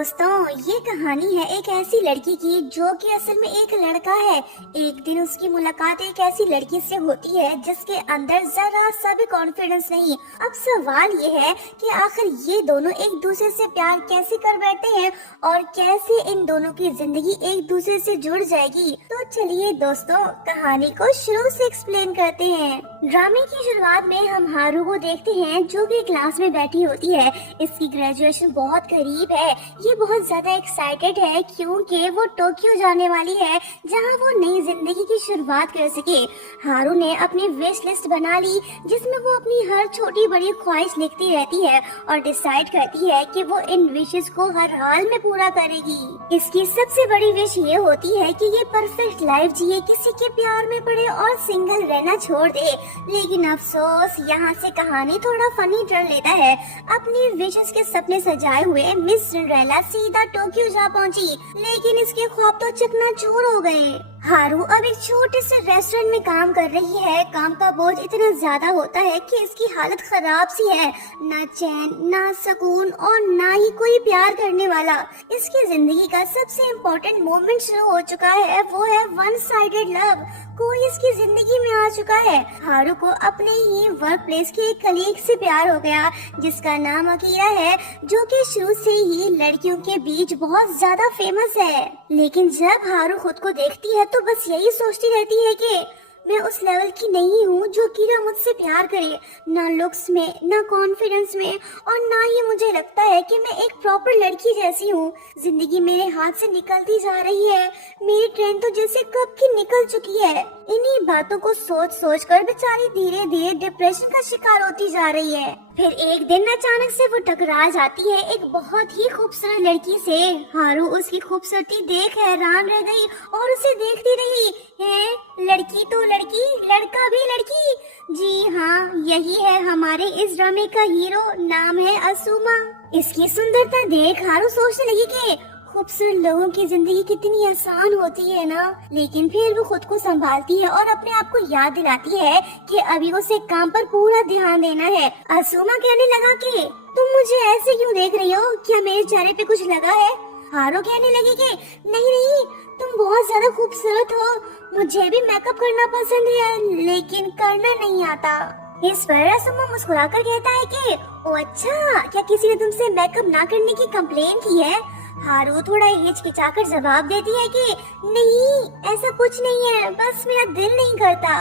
दोस्तों, ये कहानी है एक ऐसी लड़की की जो कि असल में एक लड़का है। एक दिन उसकी मुलाकात एक ऐसी लड़की से होती है जिसके अंदर जरा सा भी कॉन्फिडेंस नहीं। अब सवाल ये है कि आखिर ये दोनों एक दूसरे से प्यार कैसे कर बैठते हैं और कैसे इन दोनों की जिंदगी एक दूसरे से जुड़ जाएगी। तो चलिए दोस्तों, कहानी को शुरू से एक्सप्लेन करते हैं। ड्रामे की शुरुआत में हम हारू को देखते हैं जो कि क्लास में बैठी होती है। इसकी ग्रेजुएशन बहुत करीब है। ये बहुत ज्यादा एक्साइटेड है क्योंकि वो टोक्यो जाने वाली है जहां वो नई जिंदगी की शुरुआत कर सके। हारू ने अपनी विश लिस्ट बना ली जिसमें वो अपनी हर छोटी बड़ी ख्वाहिश लिखती रहती है और डिसाइड करती है कि वो इन विशेस को हर हाल में पूरा करेगी। इसकी सबसे बड़ी विश ये होती है कि ये परफेक्ट लाइफ जिए, किसी के प्यार में पड़े और सिंगल रहना छोड़ दे। लेकिन अफसोस, यहाँ से कहानी थोड़ा फनी टर्न लेता है। अपनी विशेस के सपने सजाए हुए मिस सिंड्रेला सीधा टोक्यो जा पहुंची, लेकिन इसके ख्वाब तो चकनाचूर हो गए। हारू अब एक छोटे से रेस्टोरेंट में काम कर रही है। काम का बोझ इतना ज्यादा होता है कि इसकी हालत खराब सी है। ना चैन, ना सुकून और ना ही कोई प्यार करने वाला। इसकी जिंदगी का सबसे इम्पोर्टेंट मोमेंट शुरू हो चुका है, वो है वन साइडेड लव। कोई इसकी जिंदगी में आ चुका है। हारू को अपने ही वर्क प्लेस के एक कलीग से प्यार हो गया जिसका नाम अकीरा है, जो कि शुरू से ही लड़कियों के बीच बहुत ज्यादा फेमस है। लेकिन जब हारू खुद को देखती है तो बस यही सोचती रहती है कि मैं उस लेवल की नहीं हूँ जो कीरा मुझसे प्यार करे। ना लुक्स में, ना कॉन्फिडेंस में और ना ही मुझे लगता है कि मैं एक प्रॉपर लड़की जैसी हूँ। जिंदगी मेरे हाथ से निकलती जा रही है। मेरी ट्रेन तो जैसे कब की निकल चुकी है। इन्हीं बातों को सोच सोच कर बेचारी धीरे धीरे डिप्रेशन का शिकार होती जा रही है। फिर एक दिन अचानक से वो टकरा जाती है एक बहुत ही खूबसूरत लड़की से। हारू उसकी खूबसूरती देख हैरान रह गई और उसे देखती रही। है लड़की तो लड़की, लड़का भी लड़की। जी हाँ, यही है हमारे इस ड्रामे का हीरो, नाम है असूमा। इसकी सुंदरता देख हारू सोचने लगी कि खूबसूरत लोगों की जिंदगी कितनी आसान होती है ना। लेकिन फिर वो खुद को संभालती है और अपने आप को याद दिलाती है कि अभी उसे काम पर पूरा ध्यान देना है। असूमा कहने लगा कि तुम मुझे ऐसे क्यों देख रही हो, क्या मेरे चेहरे पे कुछ लगा है? हारू कहने लगी कि नहीं नहीं, तुम बहुत ज्यादा खूबसूरत हो। मुझे भी मेकअप करना पसंद है लेकिन करना नहीं आता। इस पर असूमा मुस्कुराकर कहता है कि ओ अच्छा, क्या किसी ने तुमसे मेकअप ना करने की कंप्लेन की है? हारू थोड़ा हिचकिचाकर जवाब देती है कि नहीं, ऐसा कुछ नहीं है, बस मेरा दिल नहीं करता।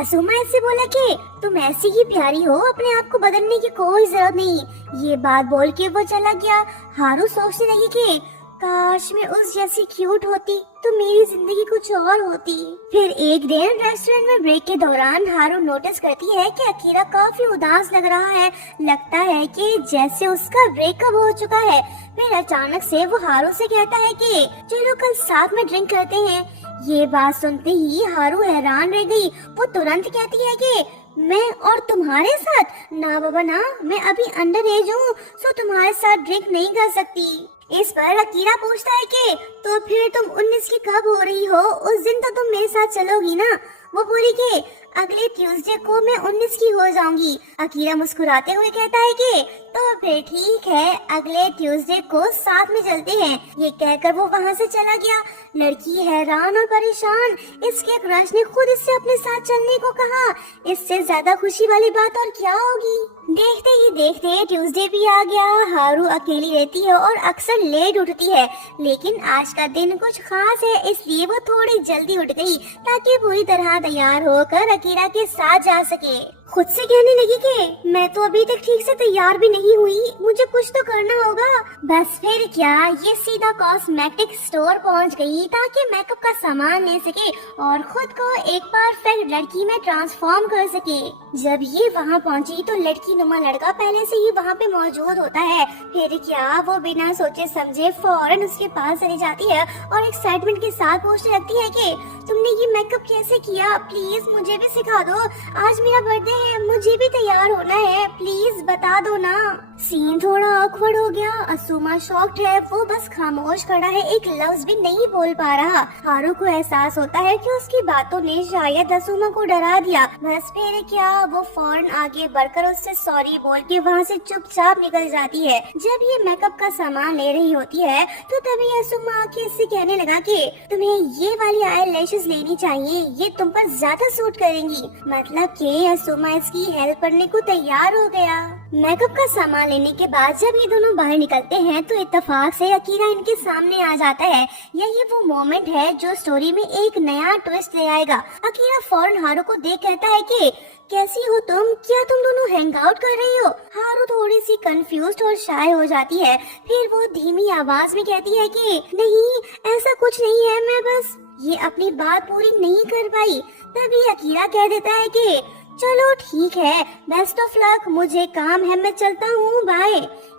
असूमा ऐसे बोला कि तुम ऐसी ही प्यारी हो, अपने आप को बदलने की कोई जरूरत नहीं। ये बात बोल के वो चला गया। हारू सोचने लगी कि काश मैं उस जैसी क्यूट होती तो मेरी जिंदगी कुछ और होती। फिर एक दिन रेस्टोरेंट में ब्रेक के दौरान हारू नोटिस करती है कि अकीरा काफी उदास लग रहा है। लगता है कि जैसे उसका ब्रेकअप हो चुका है। फिर अचानक से वो हारू से कहता है कि चलो कल साथ में ड्रिंक करते हैं। ये बात सुनते ही हारू हैरान रह गई। वो तुरंत कहती है कि मैं और तुम्हारे साथ? ना बाबा ना, मैं अभी अंडर एज हूँ, सो तुम्हारे साथ ड्रिंक नहीं कर सकती। इस पर अकीरा पूछता है कि तो फिर तुम 19 की कब हो रही हो? उस दिन तो तुम मेरे साथ चलोगी ना? वो बोली कि अगले ट्यूसडे को मैं 19 की हो जाऊंगी। अकीरा मुस्कुराते हुए कहता है कि तो फिर ठीक है, अगले ट्यूसडे को साथ में चलते हैं। ये कहकर वो वहाँ से चला गया। लड़की हैरान और परेशान। इसके क्रश ने खुद इससे अपने साथ चलने को कहा। इससे ज्यादा खुशी वाली बात और क्या होगी। देखते ही देखते ट्यूसडे भी आ गया। हारू अकेली रहती है और अक्सर लेट उठती है, लेकिन आज का दिन कुछ खास है इसलिए वो थोड़ी जल्दी उठ गई ताकि पूरी तरह तैयार होकर अकीरा के साथ जा सके। खुद से कहने लगी कि मैं तो अभी तक ठीक से तैयार भी नहीं हुई, मुझे कुछ तो करना होगा। बस फिर क्या, ये सीधा कॉस्मेटिक स्टोर पहुंच गई ताकि मेकअप का सामान ले सके और खुद को एक परफेक्ट लड़की में ट्रांसफॉर्म कर सके। जब ये वहाँ पहुंची तो लड़की नुमा लड़का पहले से ही वहाँ पे मौजूद होता है। फिर क्या, वो बिना सोचे समझे फौरन उसके पास चली जाती है और एक्साइटमेंट के साथ पूछने लगती है कि तुमने ये मेकअप कैसे किया, प्लीज मुझे भी सिखा दो, आज मेरा बर्थडे हैं, मुझे भी तैयार होना है, प्लीज बता दो ना। सीन थोड़ा ऑकवर्ड हो गया। असुमा शॉक्ड है, वो बस खामोश खड़ा है, एक लफ्ज भी नहीं बोल पा रहा। हारू को एहसास होता है कि उसकी बातों ने शायद असुमा को डरा दिया। बस फिर क्या, वो फौरन आगे बढ़कर उससे सॉरी बोल के वहाँ से चुपचाप निकल जाती है। जब ये मेकअप का सामान ले रही होती है तो तभी असुमा आके इससे कहने लगा कि तुम्हें ये वाली आई लैशेस लेनी चाहिए, ये तुम पर ज्यादा सूट करेंगी। मतलब कि असुमा इसकी हेल्प करने को तैयार हो गया। मेकअप का सामान लेने के बाद जब ये दोनों बाहर निकलते हैं तो इत्तेफाक से अकीरा इनके सामने आ जाता है। यही वो मोमेंट है जो स्टोरी में एक नया ट्विस्ट ले आएगा। अकीरा फौरन हारू को देख कहता है कि कैसी हो तुम, क्या तुम दोनों हैंग आउट कर रही हो? हारू थोड़ी सी कंफ्यूज्ड और शाय हो जाती है। फिर वो धीमी आवाज में कहती है कि नहीं, ऐसा कुछ नहीं है, मैं बस ये अपनी बात पूरी नहीं कर पाई। तभी अकीरा कह देता है कि चलो ठीक है, बेस्ट ऑफ लक, मुझे काम है, मैं चलता हूँ, बाय।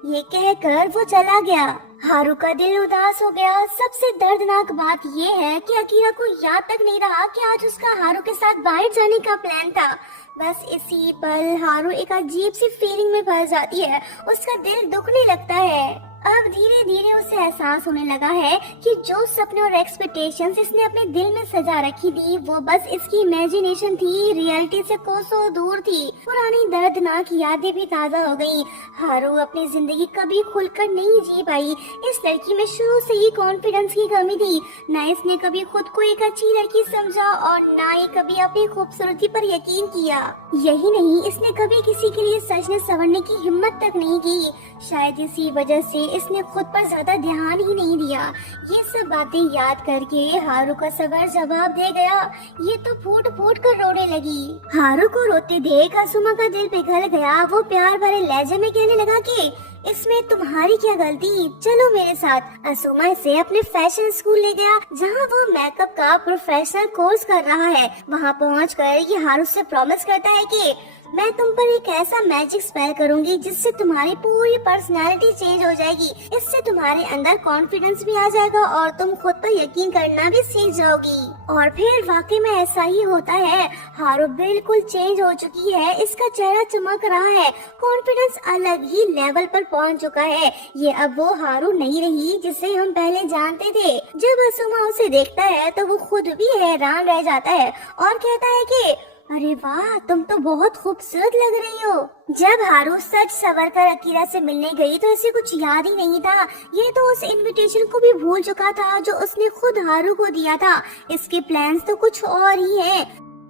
ये कहकर वो चला गया। हारू का दिल उदास हो गया। सबसे दर्दनाक बात ये है कि अकीरा को याद तक नहीं रहा कि आज उसका हारू के साथ बाहर जाने का प्लान था। बस इसी पल हारू एक अजीब सी फीलिंग में फंस जाती है, उसका दिल दुखने लगता है। अब धीरे धीरे उसे एहसास होने लगा है कि जो सपने और एक्सपेक्टेशंस इसने अपने दिल में सजा रखी थी वो बस इसकी इमेजिनेशन थी, रियलिटी से कोसों दूर थी। पुरानी दर्दनाक यादें भी ताजा हो गयी। हारू अपनी जिंदगी कभी खुलकर नहीं जी पाई। इस लड़की में शुरू से ही कॉन्फिडेंस की कमी थी। न इसने कभी खुद को एक अच्छी लड़की समझा और न ही कभी अपनी खूबसूरती पर यकीन किया। यही नहीं, इसने कभी किसी के लिए सजने संवरने की हिम्मत तक नहीं की। शायद इसी वजह से इसने खुद पर ज्यादा ध्यान ही नहीं दिया। ये सब बातें याद करके हारू का सबर जवाब दे गया। ये तो फूट फूट कर रोने लगी। हारू को रोते देख असुमा का दिल पिघल गया। वो प्यार भरे लहजे में कहने लगा कि इसमें तुम्हारी क्या गलती, चलो मेरे साथ। असुमा इसे अपने फैशन स्कूल ले गया जहाँ वो मेकअप का प्रोफेशनल कोर्स कर रहा है। वहाँ पहुँचकर ये हारू से प्रॉमिस करता है कि मैं तुम पर एक ऐसा मैजिक स्पेल करूंगी जिससे तुम्हारी पूरी पर्सनालिटी चेंज हो जाएगी। इससे तुम्हारे अंदर कॉन्फिडेंस भी आ जाएगा और तुम खुद पर यकीन करना भी सीख जाओगी। और फिर वाकई में ऐसा ही होता है। हारू बिल्कुल चेंज हो चुकी है, इसका चेहरा चमक रहा है, कॉन्फिडेंस अलग ही लेवल पर पहुंच चुका है। ये अब वो हारू नहीं रही जिसे हम पहले जानते थे। जब असुमा उसे देखता है तो वो खुद भी हैरान रह जाता है और कहता है कि अरे वाह, तुम तो बहुत खूबसूरत लग रही हो। जब हारू सच सवर कर अकीरा से मिलने गई तो इसे कुछ याद ही नहीं था। ये तो उस इनविटेशन को भी भूल चुका था जो उसने खुद हारू को दिया था। इसके प्लान्स तो कुछ और ही है।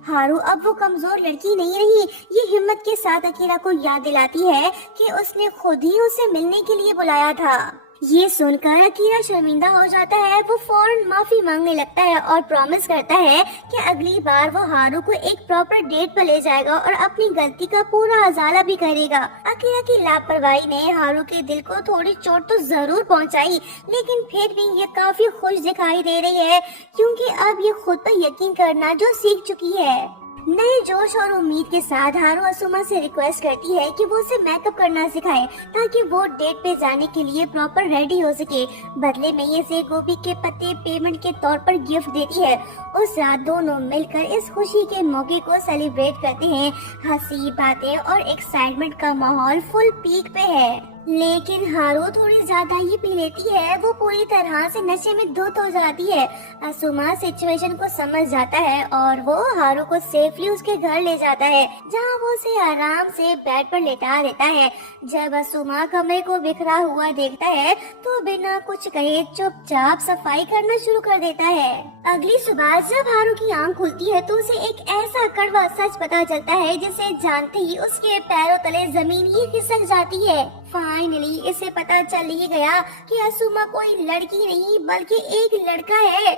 हारू अब वो कमजोर लड़की नहीं रही। ये हिम्मत के साथ अकीरा को याद दिलाती है कि उसने खुद ही उसे मिलने के लिए बुलाया था। ये सुनकर अकीरा शर्मिंदा हो जाता है। वो फौरन माफी मांगने लगता है और प्रॉमिस करता है कि अगली बार वो हारू को एक प्रॉपर डेट पर ले जाएगा और अपनी गलती का पूरा अजाला भी करेगा। अकीरा की लापरवाही ने हारू के दिल को थोड़ी चोट तो जरूर पहुंचाई, लेकिन फिर भी ये काफी खुश दिखाई दे रही है क्योंकि अब ये खुद पर यकीन करना जो सीख चुकी है। नए जोश और उम्मीद के साथ हारू असुमा से रिक्वेस्ट करती है कि वो उसे मेकअप करना सिखाए ताकि वो डेट पे जाने के लिए प्रॉपर रेडी हो सके। बदले में ये इसे गोभी के पत्ते पेमेंट के तौर पर गिफ्ट देती है। उस रात दोनों मिलकर इस खुशी के मौके को सेलिब्रेट करते हैं। हंसी, बातें और एक्साइटमेंट का माहौल फुल पीक पे है। लेकिन हारू थोड़ी ज्यादा ही पी लेती है। वो पूरी तरह से नशे में धुत हो जाती है। असुमा सिचुएशन को समझ जाता है और वो हारू को सेफली उसके घर ले जाता है जहाँ वो उसे आराम से बेड पर लेटा देता है। जब असुमा कमरे को बिखरा हुआ देखता है तो बिना कुछ कहे चुपचाप सफाई करना शुरू कर देता है। अगली सुबह जब हारू की आंख खुलती है तो उसे एक ऐसा कड़वा सच पता चलता है जिसे जानते ही उसके पैरों तले जमीन ही खिसक जाती है। फाइनली इसे पता चल ही गया कि असुमा कोई लड़की नहीं बल्कि एक लड़का है।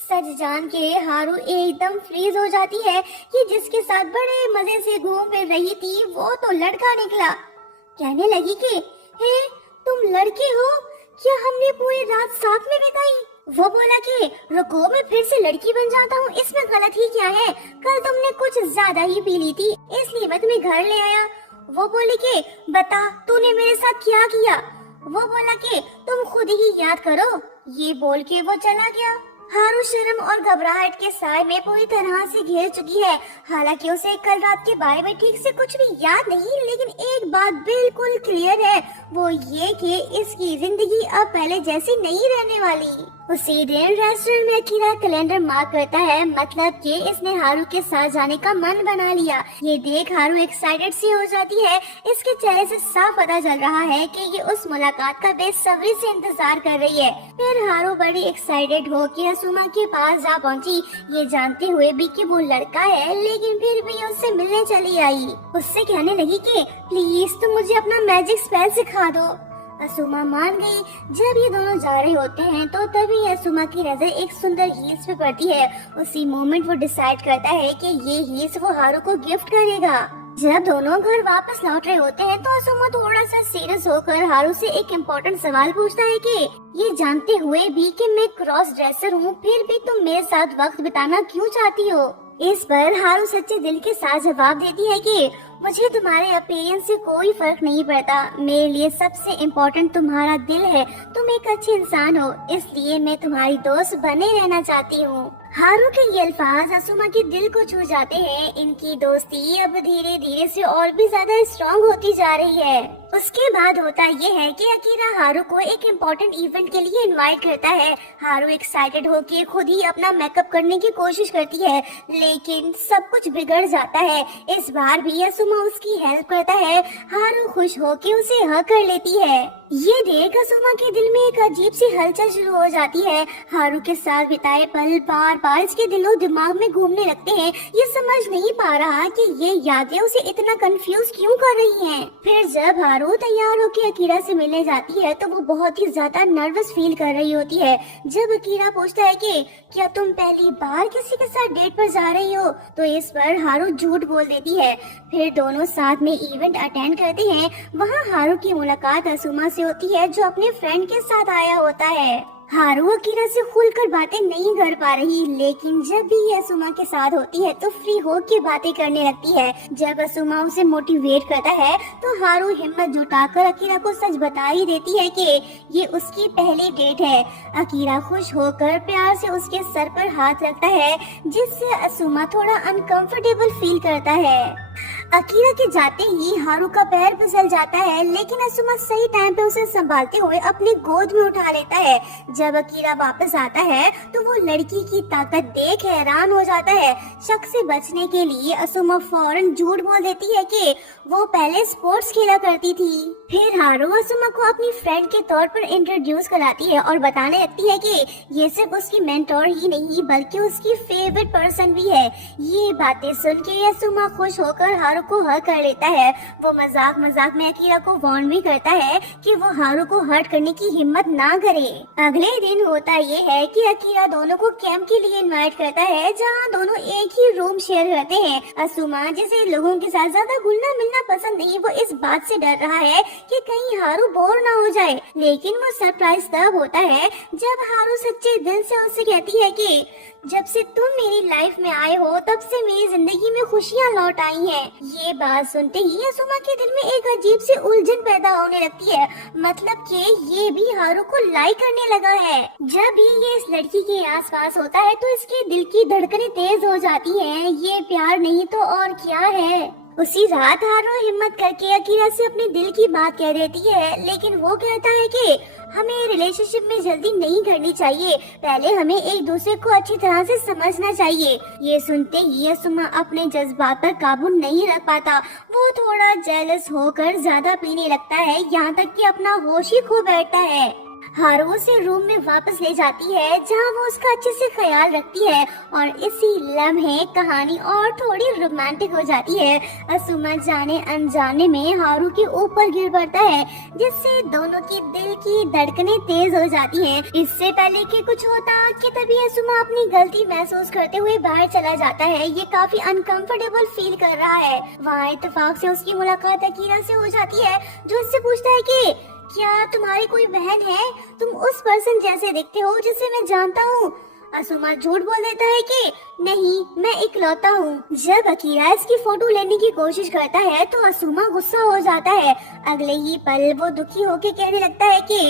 सच जान के हारू एकदम फ्रीज हो जाती है कि जिसके साथ बड़े मजे से घूम फिर रही थी वो तो लड़का निकला। कहने लगी कि हे, तुम लड़के हो क्या? हमने पूरी रात साथ में बिताई। वो बोला कि रुको, मैं फिर से लड़की बन जाता हूँ, इसमें गलत ही क्या है? कल तुमने कुछ ज्यादा ही पी ली थी इसलिए मैं तुम्हें घर ले आया। वो बोली कि बता तूने मेरे साथ क्या किया? वो बोला कि तुम खुद ही याद करो। ये बोल के वो चला गया। हारू शर्म और घबराहट के साए में पूरी तरह से घिर चुकी है। हालांकि उसे कल रात के बारे में ठीक से कुछ भी याद नहीं, लेकिन एक बात बिल्कुल क्लियर है, वो ये कि इसकी जिंदगी अब पहले जैसी नहीं रहने वाली। उसी दिन रेस्टोरेंट में अकीरा कैलेंडर मार्क करता है, मतलब कि इसने हारू के साथ जाने का मन बना लिया। ये देख हारू एक्साइटेड सी हो जाती है। इसके चेहरे से साफ पता चल रहा है कि ये उस मुलाकात का बेसब्री से इंतजार कर रही है। फिर हारू बड़ी एक्साइटेड हो कि असुमा के पास जा पहुंची, ये जानते हुए भी कि वो लड़का है, लेकिन फिर भी उससे मिलने चली आई। उससे कहने लगी कि प्लीज तुम मुझे अपना मैजिक स्पेल सिखा दो। असुमा मान गई। जब ये दोनों जा रहे होते हैं तो तभी असुमा की नजर एक सुंदर हील्स पे पड़ती है। उसी मोमेंट वो डिसाइड करता है कि ये हील्स वो हारू को गिफ्ट करेगा। जब दोनों घर वापस लौट रहे होते हैं तो असुमा थोड़ा सा सीरियस होकर हारू से एक इम्पोर्टेंट सवाल पूछता है कि ये जानते हुए भी कि मैं क्रॉस ड्रेसर हूँ, फिर भी तुम मेरे साथ वक्त बिताना क्यों चाहती हो? इस पर हारू सच्चे दिल के साथ जवाब देती है कि मुझे तुम्हारे अपीयरेंस से कोई फर्क नहीं पड़ता, मेरे लिए सबसे इम्पोर्टेंट तुम्हारा दिल है। तुम एक अच्छे इंसान हो, इसलिए मैं तुम्हारी दोस्त बने रहना चाहती हूँ। हारू के ये अल्फाज असुमा के दिल को छू जाते हैं। इनकी दोस्ती अब धीरे धीरे से और भी ज्यादा स्ट्रॉन्ग होती जा रही है। उसके बाद होता ये है कि अकीरा हारू को एक इम्पोर्टेंट इवेंट के लिए इनवाइट करता है। हारू एक्साइटेड होकर खुद ही अपना मेकअप करने की कोशिश करती है, लेकिन सब कुछ बिगड़ जाता है। इस बार भी असुमा उसकी हेल्प करता है। हारू खुश होकर उसे हग कर लेती है। ये देख असुमा के दिल में एक अजीब सी हलचल शुरू हो जाती है। हारू के साथ बिताए पल बार बार इसके दिलो दिमाग में घूमने लगते हैं। ये समझ नहीं पा रहा कि ये यादें उसे इतना कंफ्यूज क्यों कर रही हैं। फिर जब हारू तैयार होकर अकीरा से मिलने जाती है तो वो बहुत ही ज्यादा नर्वस फील कर रही होती है। जब अकीरा पूछता है कि क्या तुम पहली बार किसी के साथ डेट पर जा रही हो, तो इस पर हारू झूठ बोल देती है। फिर दोनों साथ में इवेंट अटेंड करते हैं। वहाँ हारू की मुलाकात असुमा से होती है, जो अपने फ्रेंड के साथ आया होता है। हारू अकीरा से खुलकर बातें नहीं कर पा रही, लेकिन जब भी ये असुमा के साथ होती है तो फ्री होकर बातें करने लगती है। जब असुमा उसे मोटिवेट करता है तो हारू हिम्मत जुटाकर अकीरा को सच बता ही देती है कि ये उसकी पहली डेट है। अकीरा खुश होकर प्यार से उसके सर पर हाथ रखता है, जिससे असुमा थोड़ा अनकंफर्टेबल फील करता है। अकीरा के जाते ही हारू का पैर फिसल जाता है, लेकिन असुमा सही टाइम पे उसे संभालते हुए अपनी गोद में उठा लेता है। जब अकीरा वापस आता है तो वो लड़की की ताकत देख हैरान हो जाता है। शक से बचने के लिए असुमा फौरन झूठ बोल देती है कि वो पहले स्पोर्ट्स खेला करती थी। फिर हारू असुमा को अपनी फ्रेंड के तौर पर इंट्रोड्यूस कराती है और बताने लगती है कि ये सिर्फ उसकी मेंटोर ही नहीं बल्कि उसकी फेवरेट पर्सन भी है। ये बातें सुन के असुमा खुश होकर हारू को हग कर लेता है। वो मजाक मजाक में अकीरा को वार्न भी करता है कि वो हारू को हर्ट करने की हिम्मत ना करे। अगले दिन होता ये है कि अकीरा दोनों को कैंप के लिए इनवाइट करता है, जहाँ दोनों एक ही रूम शेयर करते हैं। असुमा जिसे लोगों के साथ ज्यादा घुलना मिलना पसंद नहीं, वो इस बात से डर रहा है कि कहीं हारू बोर ना हो जाए। लेकिन वो सरप्राइज तब होता है जब हारू सच्चे दिल से उससे कहती है कि जब से तुम मेरी लाइफ में आए हो तब से मेरी जिंदगी में खुशियाँ लौट आई हैं। ये बात सुनते ही असुमा के दिल में एक अजीब सी उलझन पैदा होने लगती है, मतलब कि ये भी हारू को लाइक करने लगा है। जब भी ये इस लड़की के आसपास होता है तो इसके दिल की धड़कनें तेज हो जाती हैं। ये प्यार नहीं तो और क्या है। उसी रात हारू हिम्मत करके अकीरा से अपने दिल की बात कह देती है, लेकिन वो कहता है कि हमें रिलेशनशिप में जल्दी नहीं करनी चाहिए, पहले हमें एक दूसरे को अच्छी तरह से समझना चाहिए। ये सुनते ही असुमा अपने जज्बात पर काबू नहीं रख पाता। वो थोड़ा जेलस होकर ज्यादा पीने लगता है, यहाँ तक कि अपना होश ही खो बैठता है। हारू उसे रूम में वापस ले जाती है, जहाँ वो उसका अच्छे से ख्याल रखती है और इसी लम्हे कहानी और थोड़ी रोमांटिक हो जाती है। असुमा जाने अनजाने में हारू के ऊपर गिर पड़ता है, जिससे दोनों की दिल की धड़कनें तेज हो जाती हैं। इससे पहले कि कुछ होता कि तभी असुमा अपनी गलती महसूस करते हुए बाहर चला जाता है। ये काफी अनकंफर्टेबल फील कर रहा है। वहाँ इत्तेफाक से उसकी मुलाकात अकीरा से हो जाती है, जो उससे पूछता है कि क्या तुम्हारी कोई बहन है? तुम उस पर्सन जैसे दिखते हो जिसे मैं जानता हूँ। असुमा झूठ बोल देता है कि नहीं, मैं इकलौता हूँ। जब अकीरा इसकी फोटो लेने की कोशिश करता है तो असुमा गुस्सा हो जाता है। अगले ही पल वो दुखी होकर कहने लगता है कि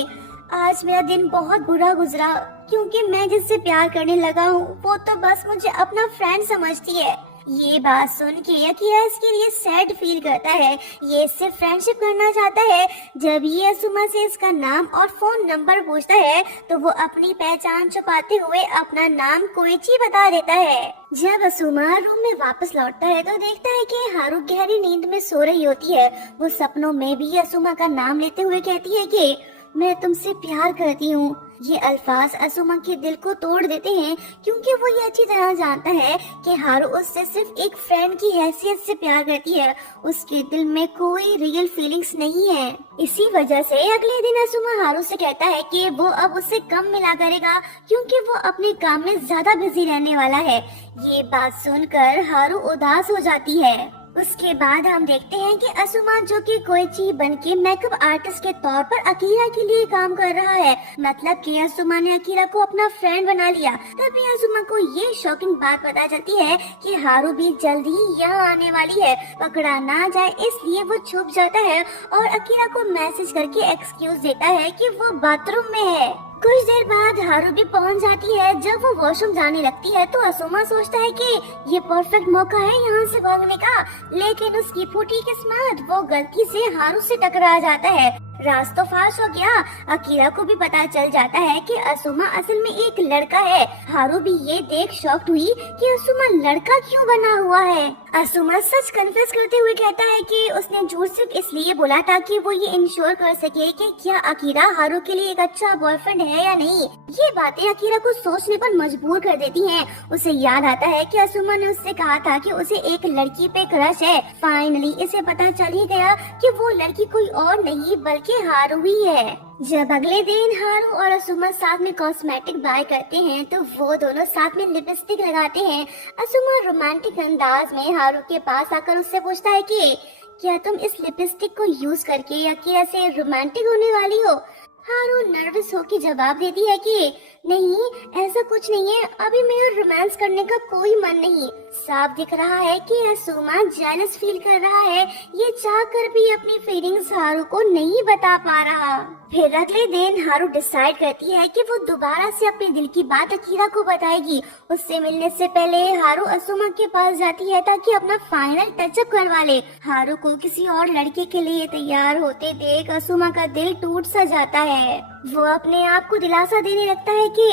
आज मेरा दिन बहुत बुरा गुजरा क्योंकि मैं जिससे प्यार करने लगा हूँ वो तो बस मुझे अपना फ्रेंड समझती है। ये बात सुन के अकीरा इसके लिए सैड फील करता है। ये इससे फ्रेंडशिप करना चाहता है। जब ये असुमा से इसका नाम और फोन नंबर पूछता है तो वो अपनी पहचान छुपाते हुए अपना नाम कोइची बता देता है। जब असुमा रूम में वापस लौटता है तो देखता है कि हारू गहरी नींद में सो रही होती है। वो सपनों में भी असुमा का नाम लेते हुए कहती है कि मैं तुमसे प्यार करती हूँ। ये अल्फाज असुमा के दिल को तोड़ देते हैं क्योंकि वो ये अच्छी तरह जानता है कि हारू उससे सिर्फ एक फ्रेंड की हैसियत से प्यार करती है। उसके दिल में कोई रियल फीलिंग्स नहीं है। इसी वजह से अगले दिन असुमा हारू से कहता है कि वो अब उससे कम मिला करेगा क्योंकि वो अपने काम में ज्यादा बिजी रहने वाला है। ये बात सुनकर हारू उदास हो जाती है। उसके बाद हम देखते हैं कि असुमा जो कि कोइची बनके मेकअप आर्टिस्ट के तौर पर अकीरा के लिए काम कर रहा है। मतलब कि असुमा ने अकीरा को अपना फ्रेंड बना लिया। तभी असुमा को ये शॉकिंग बात पता चलती है कि हारू भी जल्द ही यहाँ आने वाली है। पकड़ा ना जाए इसलिए वो छुप जाता है और अकीरा को मैसेज करके एक्सक्यूज देता है कि वो बाथरूम में है। कुछ देर बाद हारू भी पहुंच जाती है। जब वो वॉशरूम जाने लगती है तो असुमा सोचता है कि ये परफेक्ट मौका है यहाँ से भागने का, लेकिन उसकी फूटी किस्मत वो गलती से हारू से टकरा जाता है। राज तो फाश हो गया। अकीरा को भी पता चल जाता है कि असुमा असल में एक लड़का है। हारू भी ये देख शॉक्ड हुई कि असुमा लड़का क्यों बना हुआ है। असुमा सच कन्फेस करते हुए कहता है कि उसने झूठ सिर्फ इसलिए बोला ताकि वो ये इंश्योर कर सके कि क्या अकीरा हारू के लिए एक अच्छा बॉयफ्रेंड है या नहीं। ये बातें अकीरा को सोचने पर मजबूर कर देती हैं। उसे याद आता है कि असुमा ने उससे कहा था कि उसे एक लड़की पे क्रश है। फाइनली इसे पता चल ही गया कि वो लड़की कोई और नहीं बल्कि हारू ही है। जब अगले दिन हारू और असुमा साथ में कॉस्मेटिक बाय करते हैं तो वो दोनों साथ में लिपस्टिक लगाते हैं। असुमा रोमांटिक अंदाज में हारू के पास आकर उससे पूछता है कि क्या तुम इस लिपस्टिक को यूज करके अकीरा से रोमांटिक होने वाली हो। हारू नर्वस होकर जवाब देती है कि नहीं, ऐसा कुछ नहीं है, अभी मेरा रोमांस करने का कोई मन नहीं। साफ दिख रहा है कि असुमा जेलस फील कर रहा है। ये चाहकर भी अपनी फीलिंग्स हारू को नहीं बता पा रहा। फिर अगले दिन हारू डिसाइड करती है कि वो दोबारा से अपने दिल की बात अकीरा को बताएगी। उससे मिलने से पहले हारू असुमा के पास जाती है ताकि अपना फाइनल टचअप करवा ले। हारू को किसी और लड़के के लिए तैयार होते देख असुमा का दिल टूट सा जाता है। वो अपने आप को दिलासा देने लगता है कि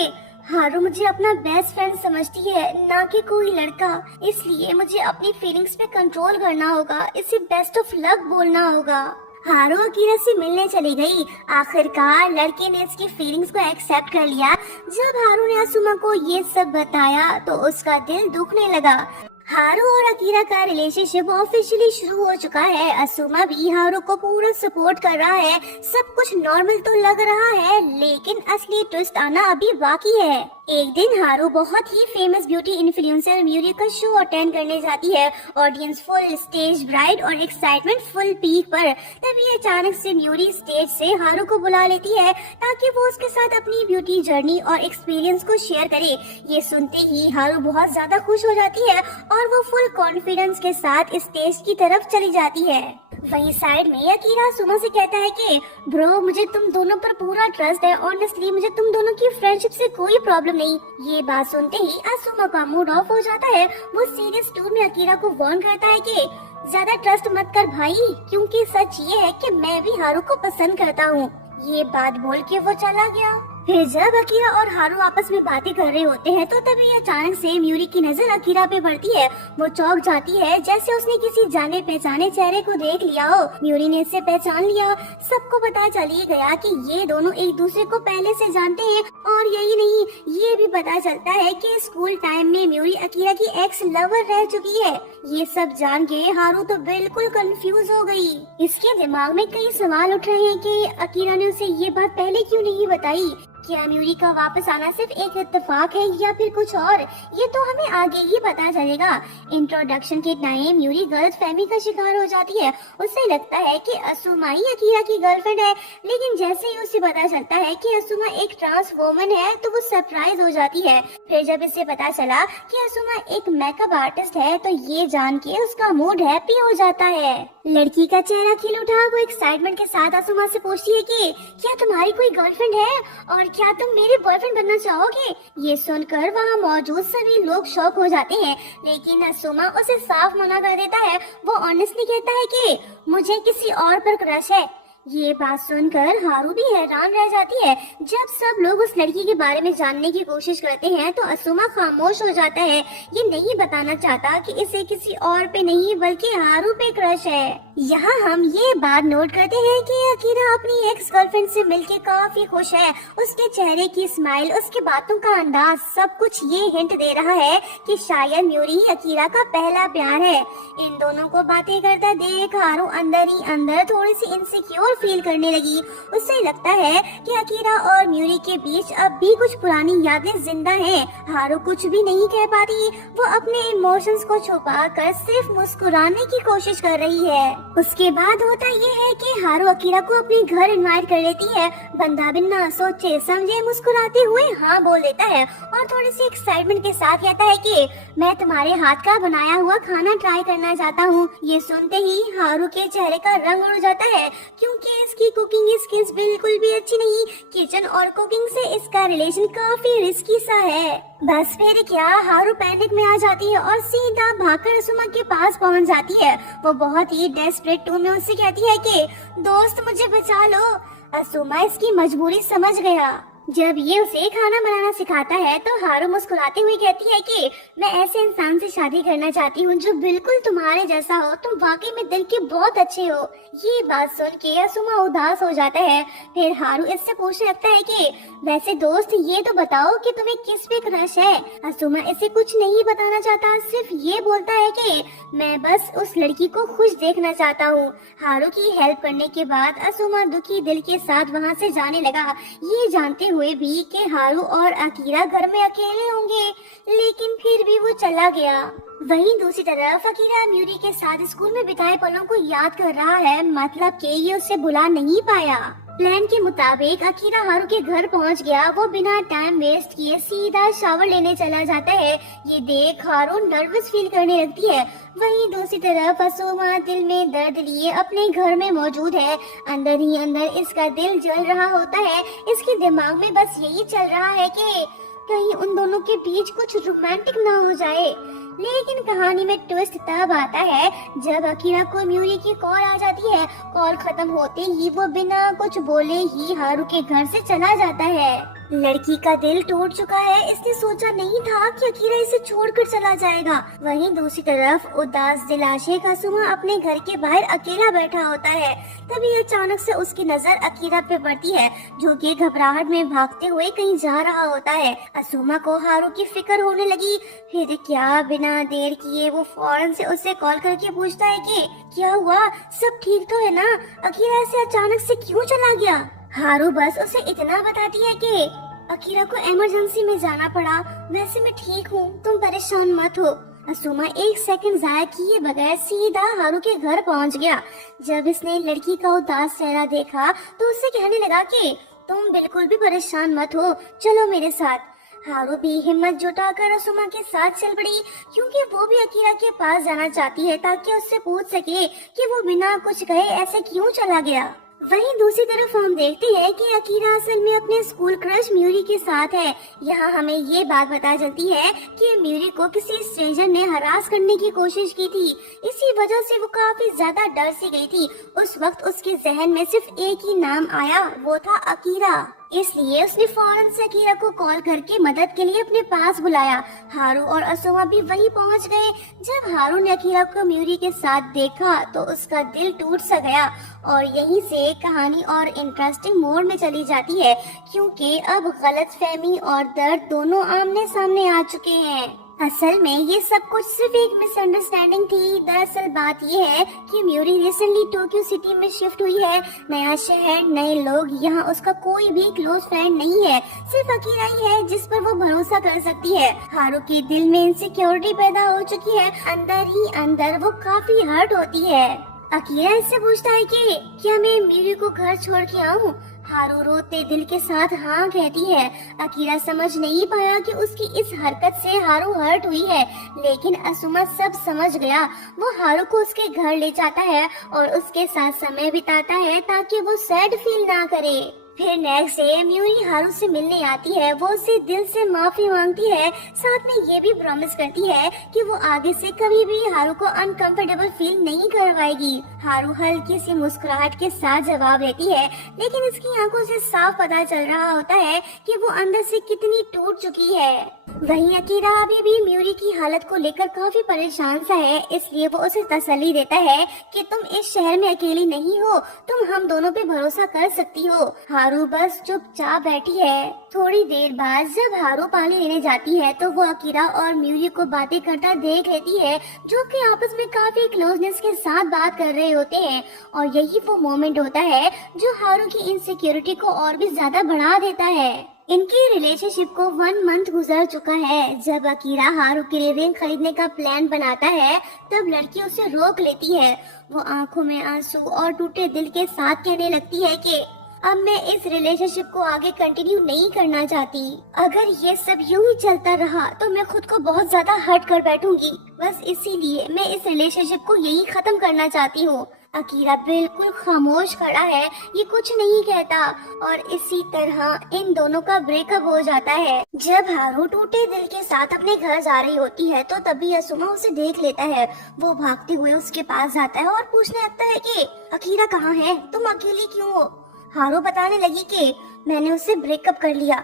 हारू मुझे अपना बेस्ट फ्रेंड समझती है, ना कि कोई लड़का। इसलिए मुझे अपनी फीलिंग्स पे कंट्रोल करना होगा, इसे बेस्ट ऑफ लक बोलना होगा। हारू अकीरा से मिलने चली गई। आखिरकार लड़के ने इसकी फीलिंग्स को एक्सेप्ट कर लिया। जब हारू ने असुमा को ये सब बताया तो उसका दिल दुखने लगा। हारू और अकीरा का रिलेशनशिप ऑफिशियली शुरू हो चुका है। असुमा भी हारू को पूरा सपोर्ट कर रहा है। सब कुछ नॉर्मल तो लग रहा है, लेकिन असली ट्विस्ट आना अभी बाकी है। एक दिन हारू बहुत ही फेमस ब्यूटी इन्फ्लुएंसर म्यूरी का शो अटेंड करने जाती है। ऑडियंस फुल, स्टेज ब्राइट और एक्साइटमेंट फुल पीक पर। तभी अचानक से म्यूरी स्टेज से हारू को बुला लेती है ताकि वो उसके साथ अपनी ब्यूटी जर्नी और एक्सपीरियंस को शेयर करे। ये सुनते ही हारू बहुत ज्यादा खुश हो जाती है और वो फुल कॉन्फिडेंस के साथ स्टेज की तरफ चली जाती है। वहीं साइड में अकीरा असुमा से कहता है कि ब्रो, मुझे तुम दोनों पर पूरा ट्रस्ट है। ऑनेस्टली मुझे तुम दोनों की फ्रेंडशिप से कोई प्रॉब्लम नहीं। ये बात सुनते ही असुमा का मूड ऑफ हो जाता है। वो सीरियस टून में अकीरा को वार्न करता है कि ज्यादा ट्रस्ट मत कर भाई, क्योंकि सच ये है कि मैं भी हारू को पसंद करता हूँ। ये बात बोल के वो चला गया। फिर जब अकीरा और हारू आपस में बातें कर रहे होते हैं तो तभी अचानक से म्यूरी की नजर अकीरा पे पड़ती है। वो चौंक जाती है जैसे उसने किसी जाने पहचाने चेहरे को देख लिया हो। म्यूरी ने इसे पहचान लिया। सबको पता चल ही गया कि ये दोनों एक दूसरे को पहले से जानते हैं। और यही नहीं, ये भी पता चलता है कि स्कूल टाइम में म्यूरी अकीरा की एक्स लवर रह चुकी है। ये सब जान के हारू तो बिल्कुल कंफ्यूज हो गई। इसके दिमाग में कई सवाल उठ रहे हैं कि अकीरा ने उसे ये बात पहले क्यों नहीं बताई। क्या म्यूरी का वापस आना सिर्फ एक इत्तेफाक है या फिर कुछ और, ये तो हमें आगे ही पता चलेगा। इंट्रोडक्शन के टाइम म्यूरी गलतफहमी का शिकार हो जाती है। उसे लगता है कि असुमा ही अकीरा की गर्लफ्रेंड है, लेकिन जैसे ही उसे पता चलता है कि असुमा एक ट्रांस वोमन है तो वो सरप्राइज हो जाती है। फिर जब इसे पता चला कि असुमा एक मेकअप आर्टिस्ट है तो ये जान के उसका मूड हैप्पी हो जाता है। लड़की का चेहरा खिल उठा। वो एक्साइटमेंट के साथ असुमा से पूछती है कि क्या तुम्हारी कोई गर्लफ्रेंड है और क्या तुम मेरे बॉयफ्रेंड बनना चाहोगे। ये सुनकर वहाँ मौजूद सभी लोग शॉक हो जाते हैं, लेकिन असुमा उसे साफ मना कर देता है। वो ऑनेस्टली कहता है कि मुझे किसी और पर क्रश है। ये बात सुनकर हारू भी हैरान रह जाती है। जब सब लोग उस लड़की के बारे में जानने की कोशिश करते हैं तो असुमा खामोश हो जाता है। ये नहीं बताना चाहता कि इसे किसी और पे नहीं बल्कि हारू पे क्रश है। यहाँ हम ये बात नोट करते हैं कि अकीरा अपनी एक्स गर्लफ्रेंड से मिलके काफी खुश है। उसके चेहरे की स्माइल, उसकी बातों का अंदाज, सब कुछ ये हिंट दे रहा है कि शायद म्यूरी अकीरा का पहला प्यार है। इन दोनों को बातें करता देख हारू अंदर ही अंदर थोड़ी सी इनसिक्योर फील करने लगी। उसे लगता है कि अकीरा और म्यूरी के बीच अब भी कुछ पुरानी यादें जिंदा हैं। हारू कुछ भी नहीं कह पाती। वो अपने इमोशंस को छुपा कर सिर्फ मुस्कुराने की कोशिश कर रही है। उसके बाद होता ये है कि हारू अकीरा को अपने घर इनवाइट कर लेती है। बंदा बिना सोचे समझे मुस्कुराते हुए हाँ बोल देता है और थोड़ी सी एक्साइटमेंट के साथ कहता है कि मैं तुम्हारे हाथ का बनाया हुआ खाना ट्राई करना चाहता हूँ। ये सुनते ही हारू के चेहरे का रंग उड़ जाता है, क्योंकि इसकी कुकिंग स्किल्स बिल्कुल भी अच्छी नहीं। किचन और कुकिंग से इसका रिलेशन काफी रिस्की सा है। बस फिर क्या, हारू पैनिक में आ जाती है और सीधा भागकर असुमा के पास पहुंच जाती है। वो बहुत ही डेस्परेट टोन में उससे कहती है कि दोस्त मुझे बचा लो। असुमा इसकी मजबूरी समझ गया। जब ये उसे खाना बनाना सिखाता है तो हारू मुस्कुराते हुए कहती है कि मैं ऐसे इंसान से शादी करना चाहती हूँ जो बिल्कुल तुम्हारे जैसा हो। तुम वाकई में दिल के बहुत अच्छे हो। ये बात सुन के असुमा उदास हो जाता है। फिर हारू इससे पूछने लगता है कि वैसे दोस्त ये तो बताओ कि तुम्हें किस पे क्रश है। असुमा इसे कुछ नहीं बताना चाहता, सिर्फ ये बोलता है कि मैं बस उस लड़की को खुश देखना चाहता हूँ। हारू की हेल्प करने के बाद असुमा दुखी दिल के साथ वहाँ से जाने लगा, ये जानते हुए भी कि हारू और अकीरा घर में अकेले होंगे, लेकिन फिर भी वो चला गया। वहीं दूसरी तरफ अकीरा म्यूरी के साथ स्कूल में बिताए पलों को याद कर रहा है, मतलब कि ये उसे बुला नहीं पाया। प्लान के मुताबिक अकीरा हारू के घर पहुंच गया। वो बिना टाइम वेस्ट किए सीधा शावर लेने चला जाता है। ये देख हारू नर्वस फील करने लगती है। वहीं दूसरी तरफ असुमा दिल में दर्द लिए अपने घर में मौजूद है। अंदर ही अंदर इसका दिल जल रहा होता है। इसके दिमाग में बस यही चल रहा है कि कहीं उन दोनों के बीच कुछ रोमांटिक ना हो जाए। लेकिन कहानी में ट्विस्ट तब आता है जब अकीरा को म्यूरी की कॉल आ जाती है। कॉल खत्म होते ही वो बिना कुछ बोले ही हारू के घर से चला जाता है। लड़की का दिल टूट चुका है। इसने सोचा नहीं था कि अकीरा इसे छोड़कर चला जाएगा। वहीं दूसरी तरफ उदास दिल आशिक असुमा अपने घर के बाहर अकेला बैठा होता है। तभी अचानक से उसकी नजर अकीरा पे पड़ती है, जो कि घबराहट में भागते हुए कहीं जा रहा होता है। असुमा को हारू की फिक्र होने लगी। फिर क्या, बिना देर किए वो फौरन से उसे कॉल करके पूछता है कि क्या हुआ, सब ठीक तो है ना, अकीरा ऐसे अचानक से क्यों चला गया। हारू बस उसे इतना बताती है कि अकीरा को इमरजेंसी में जाना पड़ा, वैसे मैं ठीक हूँ, तुम परेशान मत हो। असुमा एक सेकंड जाया किए बगैर सीधा हारू के घर पहुँच गया। जब इसने लड़की का उदास चेहरा देखा तो उससे कहने लगा कि तुम बिल्कुल भी परेशान मत हो, चलो मेरे साथ। हारू भी हिम्मत जुटाकर असुमा के साथ चल पड़ी, क्योंकि वो भी अकीरा के पास जाना चाहती है ताकि उससे पूछ सके कि वो बिना कुछ कहे ऐसे क्यों चला गया। वहीं दूसरी तरफ हम देखते हैं कि अकीरा असल में अपने स्कूल क्रश म्यूरी के साथ है। यहाँ हमें ये बात पता चलती है कि म्यूरी को किसी स्ट्रेंजर ने हरास करने की कोशिश की थी। इसी वजह से वो काफी ज्यादा डर सी गई थी। उस वक्त उसके जहन में सिर्फ एक ही नाम आया, वो था अकीरा। इसलिए उसने फौरन से अकीरा को कॉल करके मदद के लिए अपने पास बुलाया। हारू और असुमा भी वहीं पहुंच गए। जब हारू ने अकीरा को म्यूरी के साथ देखा तो उसका दिल टूट सा गया और यहीं से कहानी और इंटरेस्टिंग मोड में चली जाती है, क्योंकि अब गलतफहमी और दर्द दोनों आमने सामने आ चुके हैं। असल में ये सब कुछ सिर्फ एक मिसअंडरस्टैंडिंग थी। दरअसल बात ये है कि म्यूरी रिसेंटली टोक्यो सिटी में शिफ्ट हुई है। नया शहर, नए लोग, यहाँ उसका कोई भी क्लोज फ्रेंड नहीं है। सिर्फ अकीरा ही है जिस पर वो भरोसा कर सकती है। हारू के दिल में इनसिक्योरिटी पैदा हो चुकी है। अंदर ही अंदर वो काफी हर्ट होती है। अकीरा इससे पूछता है कि क्या मैं म्यूरी को घर छोड़ के आऊँ? हारू रोते दिल के साथ हाँ कहती है। अकीरा समझ नहीं पाया कि उसकी इस हरकत से हारू हर्ट हुई है, लेकिन असुमा सब समझ गया। वो हारू को उसके घर ले जाता है और उसके साथ समय बिताता है ताकि वो सैड फील ना करे। फिर नेक्स्ट डे म्यूरी हारू से मिलने आती है। वो उससे दिल से माफी मांगती है, साथ में ये भी प्रॉमिस करती है कि वो आगे से कभी भी हारू को अनकंफर्टेबल फील नहीं करवाएगी। हारू हल्की सी मुस्कुराहट के साथ जवाब देती है, लेकिन इसकी आंखों से साफ पता चल रहा होता है कि वो अंदर से कितनी टूट चुकी है। वहीं अकीरा अभी भी म्यूरी की हालत को लेकर काफी परेशान सा है, इसलिए वो उसे तसल्ली देता है कि तुम इस शहर में अकेली नहीं हो, तुम हम दोनों पे भरोसा कर सकती हो। हारू बस चुपचाप बैठी है। थोड़ी देर बाद जब हारू पानी लेने जाती है तो वो अकीरा और म्यूरी को बातें करता देख लेती है, जो कि आपस में काफी क्लोजनेस के साथ बात कर रहे होते हैं। और यही वो मोमेंट होता है जो हारू की इनसिक्योरिटी को और भी ज्यादा बढ़ा देता है। इनकी रिलेशनशिप को 1 मंथ गुजर चुका है। जब अकीरा हारू के लिए रिंग खरीदने का प्लान बनाता है तब लड़की उसे रोक लेती है। वो आंखों में आंसू और टूटे दिल के साथ कहने लगती है कि अब मैं इस रिलेशनशिप को आगे कंटिन्यू नहीं करना चाहती। अगर ये सब यूं ही चलता रहा तो मैं खुद को बहुत ज्यादा हर्ट कर बैठूंगी। बस इसीलिए मैं इस रिलेशनशिप को यही खत्म करना चाहती हूँ। अकीरा बिल्कुल खामोश खड़ा है, ये कुछ नहीं कहता और इसी तरह इन दोनों का ब्रेकअप हो जाता है। जब हारू टूटे दिल के साथ अपने घर जा रही होती है तो तभी असुमा उसे देख लेता है। वो भागते हुए उसके पास जाता है और पूछने लगता है कि अकीरा कहाँ है, तुम अकेली क्यों हो? हारू बताने लगी कि मैंने उससे ब्रेकअप कर लिया।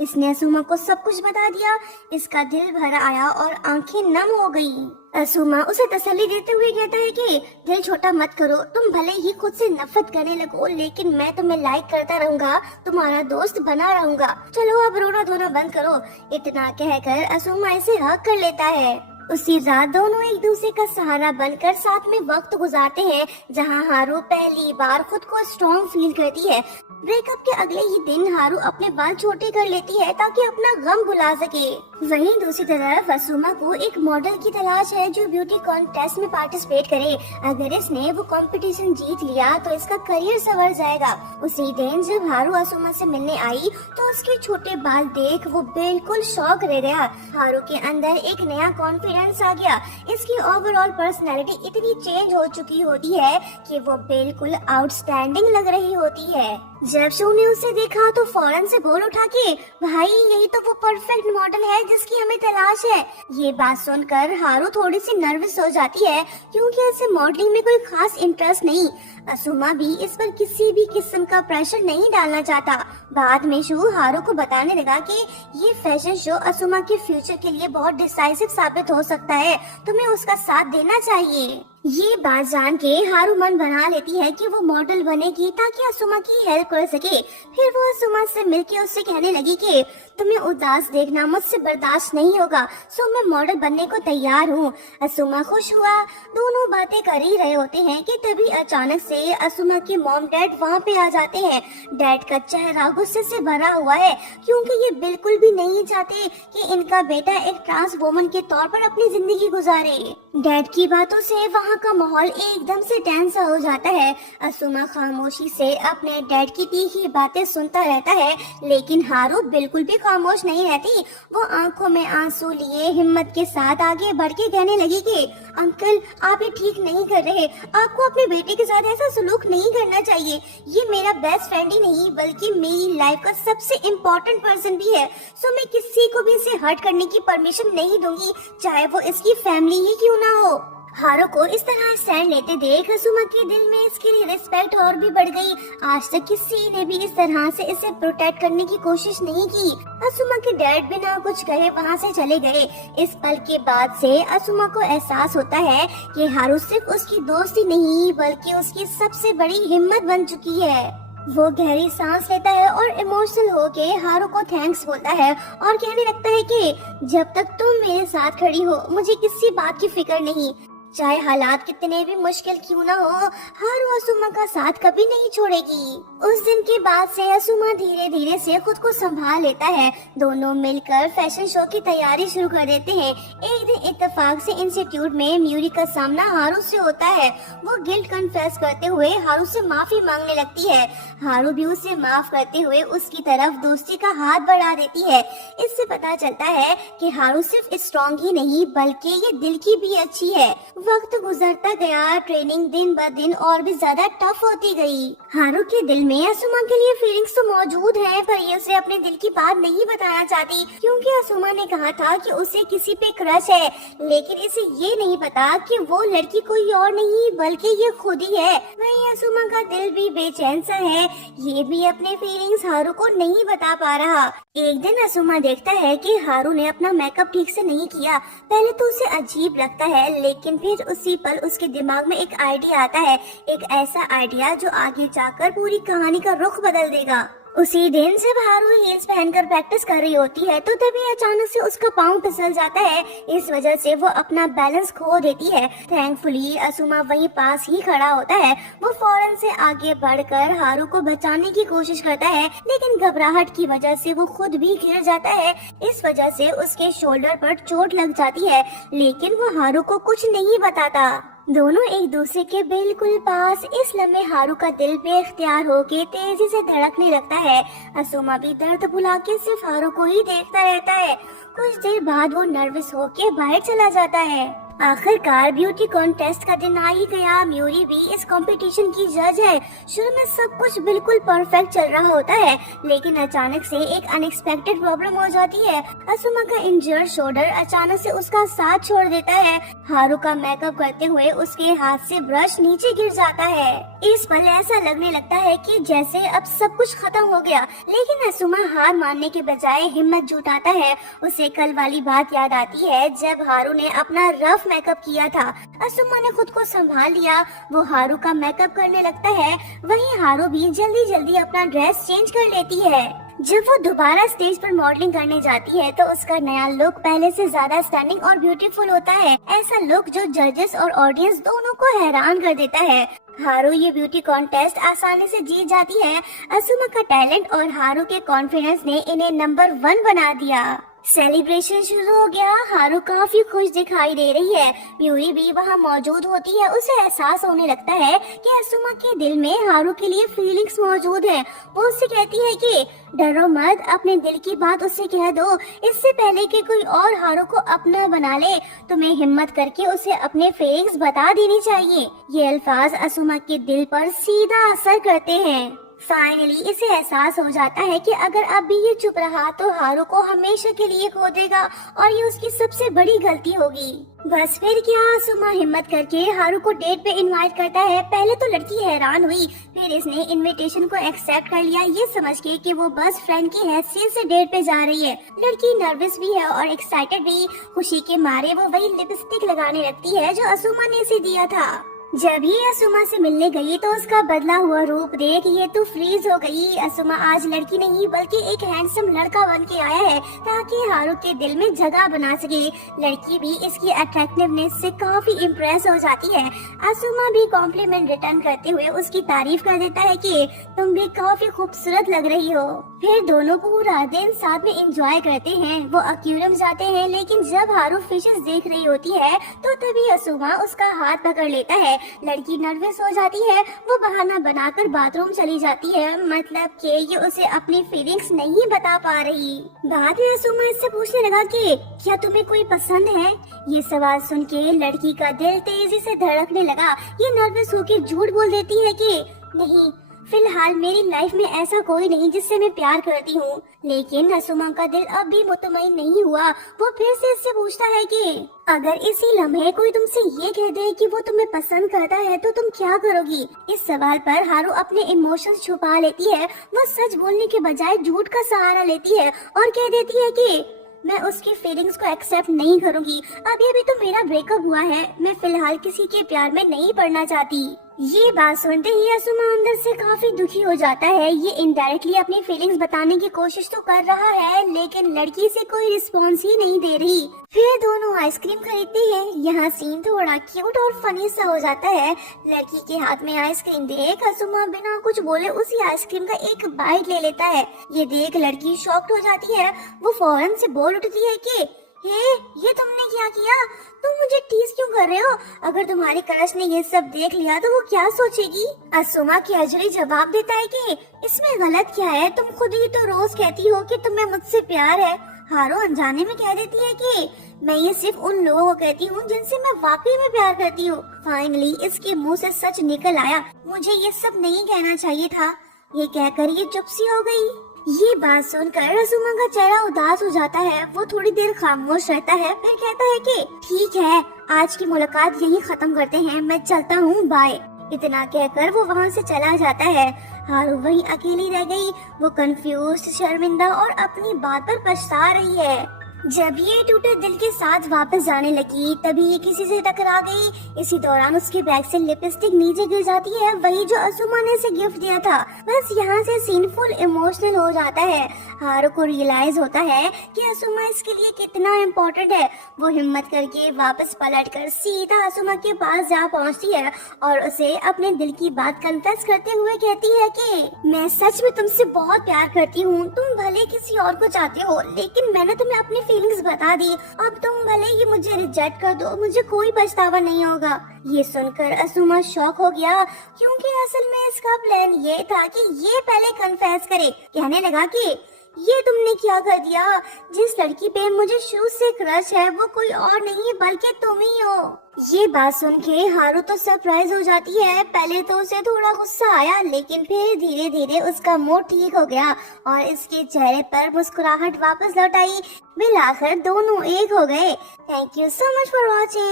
इसने असुमा को सब कुछ बता दिया। इसका दिल भर आया और आंखें नम हो गई। असुमा उसे तसल्ली देते हुए कहता है कि दिल छोटा मत करो, तुम भले ही खुद से नफरत करने लगो लेकिन मैं तुम्हें लाइक करता रहूंगा, तुम्हारा दोस्त बना रहूंगा। चलो अब रोना धोना बंद करो। इतना कहकर असुमा इसे हक कर लेता है। उसी रात दोनों एक दूसरे का सहारा बनकर साथ में वक्त गुजारते हैं, जहां हारू पहली बार खुद को स्ट्रॉन्ग फील करती है। ब्रेकअप के अगले ही दिन हारू अपने बाल छोटे कर लेती है ताकि अपना गम भुला सके। वहीं दूसरी तरफ असुमा को एक मॉडल की तलाश है जो ब्यूटी कॉन्टेस्ट में पार्टिसिपेट करे। अगर इसने वो कंपटीशन जीत लिया तो इसका करियर संवर जाएगा। उसी दिन जब हारू असुमा से मिलने आई तो उसके छोटे बाल देख वो बिल्कुल शॉक रह गया। हारू के अंदर एक नया कॉन्फिडेंस आ गया। इसकी ओवरऑल पर्सनैलिटी इतनी चेंज हो चुकी होती है कि वो बिल्कुल आउटस्टैंडिंग लग रही होती है। जब शू ने उसे देखा तो फौरन से बोल उठा के भाई यही तो वो परफेक्ट मॉडल है जिसकी हमें तलाश है। ये बात सुनकर हारू थोड़ी सी नर्वस हो जाती है क्योंकि इसे मॉडलिंग में कोई खास इंटरेस्ट नहीं। असुमा भी इस पर किसी भी किस्म का प्रेशर नहीं डालना चाहता। बाद में शू हारू को बताने लगा कि ये फैशन शो असुमा के फ्यूचर के लिए बहुत डिसाइसिव साबित हो सकता है, तुम्हें उसका साथ देना चाहिए। ये बात जान के हारू मन बना लेती है कि वो मॉडल बनेगी ताकि असुमा की हेल्प कर सके। फिर वो असुमा से मिलके उससे कहने लगी कि तुम्हें उदास देखना मुझसे बर्दाश्त नहीं होगा, सो मैं मॉडल बनने को तैयार हूँ। असुमा खुश हुआ। दोनों बातें कर ही रहे होते हैं कि तभी अचानक से असुमा के मॉम डैड वहाँ पे आ जाते हैं। डैड का चेहरा गुस्से से भरा हुआ है क्योंकि ये बिल्कुल भी नहीं चाहते कि इनका बेटा एक ट्रांस वुमन के तौर पर अपनी जिंदगी गुजारे। डैड की बातों से वहाँ का माहौल एकदम से टेंस हो जाता है। असुमा खामोशी से अपने डैड की तीखी बातें सुनता रहता है, लेकिन हारू बिल्कुल भी खामोश नहीं रहती। वो आंखों में आंसू लिए हिम्मत के साथ आगे बढ़ के कहने लगी कि अंकल आप ये ठीक नहीं कर रहे, आपको अपने बेटे के साथ ऐसा सलूक नहीं करना चाहिए। ये मेरा बेस्ट फ्रेंड ही नहीं बल्कि मेरी लाइफ का सबसे इम्पोर्टेंट पर्सन भी है, सो मैं किसी को भी इसे हर्ट करने की परमिशन नहीं दूंगी, चाहे वो इसकी फैमिली ही क्यों ना हो। हारू को इस तरह स्टैंड लेते देख असुमा के दिल में इसके लिए रिस्पेक्ट और भी बढ़ गई। आज तक किसी ने भी इस तरह से इसे प्रोटेक्ट करने की कोशिश नहीं की। असुमा के डैड बिना कुछ कहे वहाँ से चले गए। इस पल के बाद से असुमा को एहसास होता है कि हारू सिर्फ उसकी दोस्त ही नहीं बल्कि उसकी सबसे बड़ी हिम्मत बन चुकी है। वो गहरी सांस लेता है और इमोशनल होके हारू को थैंक्स बोलता है और कहने लगता है कि जब तक तुम मेरे साथ खड़ी हो मुझे किसी बात की फिक्र नहीं। चाहे हालात कितने भी मुश्किल क्यों ना हो, हारू असुमा का साथ कभी नहीं छोड़ेगी। उस दिन के बाद से असुमा धीरे धीरे से खुद को संभाल लेता है। दोनों मिलकर फैशन शो की तैयारी शुरू कर देते हैं। एक दिन इत्तेफाक से इंस्टीट्यूट में म्यूरी का सामना हारू से होता है। वो गिल्ट कन्फेस करते हुए हारू से माफी मांगने लगती है। हारू भी उसे माफ करते हुए उसकी तरफ दोस्ती का हाथ बढ़ा देती है। इससे पता चलता है कि हारू सिर्फ स्ट्रॉन्ग ही नहीं बल्कि ये दिल की भी अच्छी है। वक्त गुजरता गया, ट्रेनिंग दिन ब दिन और भी ज्यादा टफ होती गई। हारू के दिल में असुमा के लिए फीलिंग्स तो मौजूद है, पर ये उसे अपने दिल की बात नहीं बताना चाहती क्योंकि असुमा ने कहा था कि उसे किसी पे क्रश है, लेकिन इसे ये नहीं पता कि वो लड़की कोई और नहीं बल्कि ये खुद ही है। वहीं असुमा का दिल भी बेचैन सा है, ये भी अपने फीलिंग्स हारू को नहीं बता पा रहा। एक दिन असुमा देखता है कि हारू ने अपना मेकअप ठीक से नहीं किया। पहले तो उसे अजीब लगता है, लेकिन फिर उसी पल उसके दिमाग में एक आइडिया आता है, एक ऐसा आइडिया जो आगे जाकर पूरी कहानी का रुख बदल देगा। उसी दिन जब हारू हील्स पहनकर प्रैक्टिस कर रही होती है तो तभी अचानक से उसका पाँव फिसल जाता है। इस वजह से वो अपना बैलेंस खो देती है। थैंकफुली असुमा वहीं पास ही खड़ा होता है। वो फौरन से आगे बढ़कर हारू को बचाने की कोशिश करता है, लेकिन घबराहट की वजह से वो खुद भी गिर जाता है। इस वजह से उसके शोल्डर पर चोट लग जाती है, लेकिन वो हारू को कुछ नहीं बताता। दोनों एक दूसरे के बिल्कुल पास। इस लम्हे हारू का दिल बेख्तियार होके तेजी से धड़कने लगता है। असुमा भी दर्द भुला के सिर्फ हारू को ही देखता रहता है। कुछ देर बाद वो नर्वस होके बाहर चला जाता है। आखिरकार ब्यूटी कॉन्टेस्ट का दिन आ ही गया। म्यूरी भी इस कंपटीशन की जज है। शुरू में सब कुछ बिल्कुल परफेक्ट चल रहा होता है, लेकिन अचानक से एक अनएक्सपेक्टेड प्रॉब्लम हो जाती है। असुमा का इंजर्ड शोल्डर अचानक से उसका साथ छोड़ देता है। हारू का मेकअप करते हुए उसके हाथ से ब्रश नीचे गिर जाता है। इस पल ऐसा लगने लगता है कि जैसे अब सब कुछ खत्म हो गया, लेकिन असुमा हार मानने के बजाय हिम्मत जुटाता है। उसे कल वाली बात याद आती है जब हारू ने अपना रफ मेकअप किया था। असुमा ने खुद को संभाल लिया। वो हारू का मेकअप करने लगता है। वहीं हारू भी जल्दी जल्दी अपना ड्रेस चेंज कर लेती है। जब वो दोबारा स्टेज पर मॉडलिंग करने जाती है तो उसका नया लुक पहले से ज्यादा स्टनिंग और ब्यूटीफुल होता है। ऐसा लुक जो जजेस और ऑडियंस दोनों को हैरान कर देता है। हारू ये ब्यूटी कॉन्टेस्ट आसानी से जीत जाती है। असुमा का टैलेंट और हारू के कॉन्फिडेंस ने इन्हें नंबर 1 बना दिया। सेलिब्रेशन शुरू हो गया। हारू काफी खुश दिखाई दे रही है। म्यूरी भी वहाँ मौजूद होती है। उसे एहसास होने लगता है कि असुमा के दिल में हारू के लिए फीलिंग्स मौजूद है। वो उससे कहती है कि डरो मत, अपने दिल की बात उससे कह दो। इससे पहले कि कोई और हारू को अपना बना ले, तुम्हें हिम्मत करके उसे अपने फीलिंग्स बता देनी चाहिए। ये अल्फाज असुमा के दिल पर सीधा असर करते हैं। फाइनली इसे एहसास हो जाता है कि अगर अभी ये चुप रहा तो हारू को हमेशा के लिए खो देगा और ये उसकी सबसे बड़ी गलती होगी। बस फिर क्या, असुमा हिम्मत करके हारू को डेट पे इनवाइट करता है। पहले तो लड़की हैरान हुई, फिर इसने इनविटेशन को एक्सेप्ट कर लिया ये समझ के कि वो बस फ्रेंड की हैसियत से डेट पे जा रही है। लड़की नर्वस भी है और एक्साइटेड भी। खुशी के मारे वो वही लिपस्टिक लगाने लगती है जो असुमा ने इसे दिया था। जब ही असुमा से मिलने गई तो उसका बदला हुआ रूप देख ये तो फ्रीज हो गई। असुमा आज लड़की नहीं बल्कि एक हैंडसम लड़का बन के आया है ताकि हारू के दिल में जगह बना सके। लड़की भी इसकी अट्रैक्टिवनेस से काफी इम्प्रेस हो जाती है। असुमा भी कॉम्प्लीमेंट रिटर्न करते हुए उसकी तारीफ कर देता है कि तुम भी काफी खूबसूरत लग रही हो। फिर दोनों पूरा दिन साथ में एंजॉय करते हैं। वो एक्वेरियम जाते हैं, लेकिन जब हारू फिशेस देख रही होती है तो तभी असुमा उसका हाथ पकड़ लेता है। लड़की नर्वस हो जाती है। वो बहाना बनाकर बाथरूम चली जाती है, मतलब कि ये उसे अपनी फीलिंग्स नहीं बता पा रही। बाद में असुमा इससे पूछने लगा कि क्या तुम्हें कोई पसंद है। ये सवाल सुन के लड़की का दिल तेजी से धड़कने लगा। ये नर्वस होकर झूठ बोल देती है कि नहीं, फिलहाल मेरी लाइफ में ऐसा कोई नहीं जिससे मैं प्यार करती हूँ। लेकिन असुमा का दिल अब भी मुतमईन नहीं हुआ। वो फिर से इससे पूछता है कि अगर इसी लम्हे कोई तुमसे ये कह दे कि वो तुम्हें पसंद करता है तो तुम क्या करोगी। इस सवाल पर हारू अपने इमोशंस छुपा लेती है। वो सच बोलने के बजाय झूठ का सहारा लेती है और कह देती है कि मैं उसकी फीलिंग्स को एक्सेप्ट नहीं करूंगी। अभी अभी तो मेरा ब्रेकअप हुआ है, मैं फिलहाल किसी के प्यार में नहीं पड़ना चाहती। ये बात सुनते ही असुमा अंदर से काफी दुखी हो जाता है। ये इनडायरेक्टली अपनी फीलिंग्स बताने की कोशिश तो कर रहा है, लेकिन लड़की से कोई रिस्पॉन्स ही नहीं दे रही। फिर दोनों आइसक्रीम खरीदते हैं। यहाँ सीन थोड़ा क्यूट और फनी सा हो जाता है। लड़की के हाथ में आइसक्रीम देख असुमा बिना कुछ बोले उसी आइसक्रीम का एक बाइट ले लेता है। ये देख लड़की शॉक्ड हो जाती है। वो फौरन से बोल उठती है कि हे, ये तुमने क्या किया? तुम मुझे टीज क्यों कर रहे हो? अगर तुम्हारे क्रश ने ये सब देख लिया तो वो क्या सोचेगी? असुमा कैजुअली जवाब देता है कि इसमें गलत क्या है? तुम खुद ही तो रोज कहती हो कि तुम्हें मुझसे प्यार है। हारो अनजाने में कह देती है कि मैं ये सिर्फ उन लोगों को कहती हूँ जिनसे मैं वाकई में प्यार करती हूँ। फाइनली इसके मुँह से सच निकल आया। मुझे ये सब नहीं कहना चाहिए था। ये कहकर ये चुप सी हो गई। ये बात सुनकर असुमा का चेहरा उदास हो जाता है। वो थोड़ी देर खामोश रहता है, फिर कहता है कि ठीक है, आज की मुलाकात यही खत्म करते हैं, मैं चलता हूँ, बाय। इतना कहकर वो वहाँ से चला जाता है। हारू वहीं अकेली रह गई। वो कंफ्यूज, शर्मिंदा और अपनी बात पर पछता रही है। जब ये टूटे दिल के साथ वापस जाने लगी तभी ये किसी से टकरा गई। इसी दौरान उसके बैग से लिपस्टिक नीचे गिर जाती है, वही जो असुमा ने इसे गिफ्ट दिया था। बस यहाँ से सीन फुल इमोशनल हो जाता है। हारू को रियलाइज होता है कि असुमा इसके लिए कितना इम्पोर्टेंट है। वो हिम्मत करके वापस पलटकर सीधा असुमा के पास जा पहुँचती है और उसे अपने दिल की बात कन्फेस करते हुए कहती है कि मैं सच में तुमसे बहुत प्यार करती हूँ। तुम भले किसी और को चाहते हो, लेकिन मैंने तुम्हें अपनी फीलिंग्स बता दी। अब तुम भले ही मुझे रिजेक्ट कर दो, मुझे कोई पछतावा नहीं होगा। ये सुनकर असुमा शॉक हो गया, क्योंकि असल में इसका प्लान ये था कि ये पहले कन्फेस करे। कहने लगा कि ये तुमने क्या कर दिया? जिस लड़की पे मुझे शुरू से क्रश है वो कोई और नहीं बल्कि तुम ही हो। ये बात सुन के हारू तो सरप्राइज हो जाती है। पहले तो उसे थोड़ा गुस्सा आया, लेकिन फिर धीरे धीरे उसका मूड ठीक हो गया और इसके चेहरे पर मुस्कुराहट वापस लौट आई। मिलाकर दोनों एक हो गए। Thank you so much for watching.